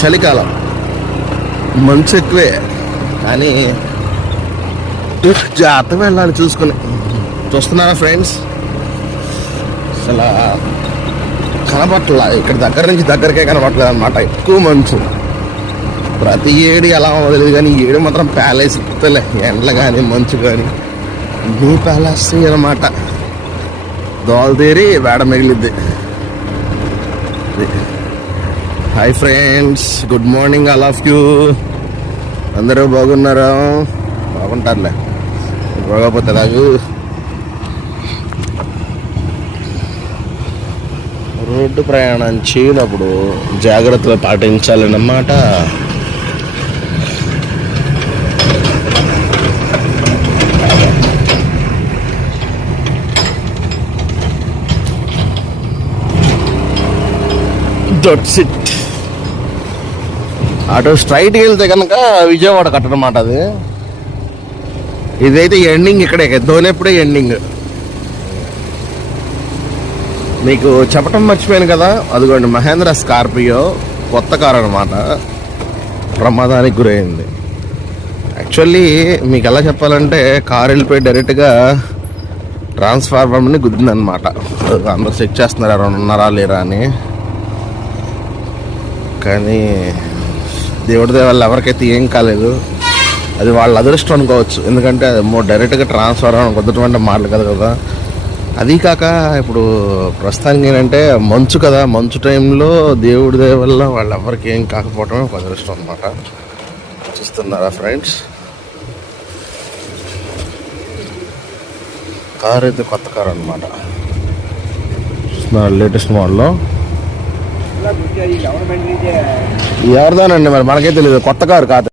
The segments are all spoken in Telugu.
చలికాలం, మంచు ఎక్కువే, కానీ జాగ్రత్తగా వెళ్ళాలి చూసుకుని. చూస్తున్నారా ఫ్రెండ్స్, అసలు కనబట్ల ఇక్కడ దగ్గర నుంచి దగ్గరకే కనబట్టలేదు అనమాట. ఎక్కువ మంచు. ప్రతి ఏడు ఎలా తెలియదు కానీ ఈ ఏడు మాత్రం ప్యాలెస్ ఇప్పుతలే. ఎండలు కానీ మంచు కానీ నీ ప్యాలెస్ అనమాట. దోలు తీరి వేడ మిగిలిద్ది. Hi friends, good morning all of you. అందరూ బాగున్నారా? బాగుంటారులే, బాగోపోతే నాకు. రోడ్డు ప్రయాణం చేయనప్పుడు జాగ్రత్తలు పాటించాలన్నమాట. That's it. అటు స్ట్రైట్కి వెళ్తే కనుక విజయవాడ కట్టనమాట అది. ఇదైతే ఎండింగ్ ఇక్కడే, దోనెప్పుడే ఎండింగ్. మీకు చెప్పటం మర్చిపోయాను కదా, అదిగోండి మహేంద్ర స్కార్పియో కొత్త కారు అనమాట. ప్రమాదానికి గురైంది. యాక్చువల్లీ మీకు ఎలా చెప్పాలంటే, కారు వెళ్ళిపోయి డైరెక్ట్గా ట్రాన్స్ఫార్మర్ని గుద్దిందనమాట. అందరూ చెక్ చేస్తున్నారు ఎవరైనా ఉన్నారా లేరా అని. కానీ దేవుడి దేవాళ్ళు ఎవరికైతే ఏం కాలేదు. అది వాళ్ళ అదృష్టం అనుకోవచ్చు. ఎందుకంటే డైరెక్ట్గా ట్రాన్స్ఫార్మర్ కుదరటం అంటే మాటలు కదా. అది కాక ఇప్పుడు ప్రస్తుతానికి ఏంటంటే మంచు కదా, మంచు టైంలో దేవుడి దయ వల్ల వాళ్ళు ఎవరికి ఏం కాకపోవటమే ఒక అదృష్టం అనమాట. చూస్తున్నారా ఫ్రెండ్స్, కార్ అయితే కొత్త కారు అనమాట. చూస్తున్నారు లేటెస్ట్ మోడల్లో. ఎవరిదానండి మరి మనకే తెలియదు, కొత్త కారు కాదు.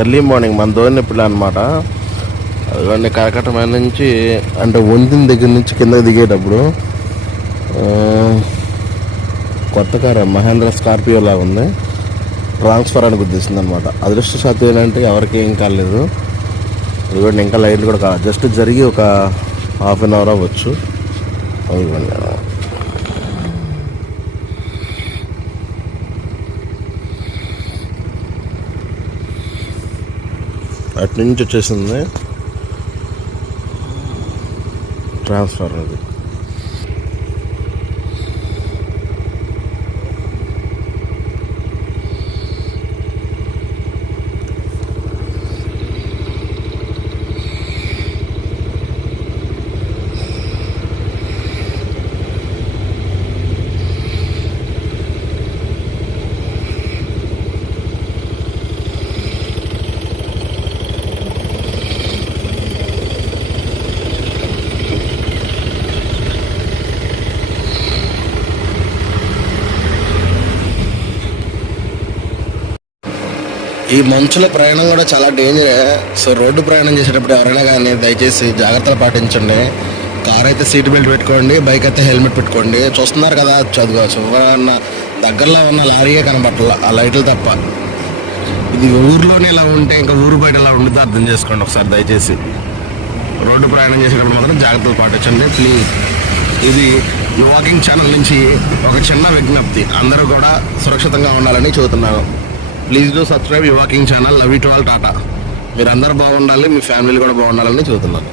ఎర్లీ మార్నింగ్ మన దోనిపిల్ల అనమాట. అదిగోండి కరకట్టమైన నుంచి, అంటే వంతిన దగ్గర నుంచి కిందకి దిగేటప్పుడు కొత్త కారు మహేంద్ర స్కార్పియో లాగా ఉంది. ట్రాన్స్ఫర్ అని గుర్తిస్తుంది అనమాట. అదృష్టశాతం ఏంటంటే ఎవరికి ఏం కాలేదు. అదిగోండి ఇంకా లైట్లు కూడా కాదు, జస్ట్ జరిగి ఒక హాఫ్ అన్ అవర్ అవ్వచ్చు. అదిగోండి అటు నుంచి వచ్చేసింది ట్రాన్స్ఫర్. అది ఈ మంచులో ప్రయాణం కూడా చాలా డేంజరే. సో రోడ్డు ప్రయాణం చేసేటప్పుడు ఎవరైనా కానీ దయచేసి జాగ్రత్తలు పాటించండి. కార్ అయితే సీట్ బెల్ట్ పెట్టుకోండి, బైక్ అయితే హెల్మెట్ పెట్టుకోండి. చూస్తున్నారు కదా, చదువుకోవచ్చు. దగ్గరలో ఉన్న లారీయే కనబట్టాల, ఆ లైట్లు తప్ప. ఇది ఊర్లోనే ఇలా ఉంటే ఇంకా ఊరు బయట ఎలా ఉంటుందో అర్థం చేసుకోండి ఒకసారి దయచేసి. రోడ్డు ప్రయాణం చేసేటప్పుడు మాత్రం జాగ్రత్తలు పాటించండి ప్లీజ్. ఇది ఈ వాకింగ్ ఛానల్ నుంచి ఒక చిన్న విజ్ఞప్తి, అందరూ కూడా సురక్షితంగా ఉండాలని చెబుతున్నాను. ప్లీజ్ డూ సబ్స్క్రైబ్ ఈ walking channel. Love you to all, Tata. మీరు అందరూ బాగుండాలి, మీ ఫ్యామిలీలు కూడా బాగుండాలని చెబుతున్నాను.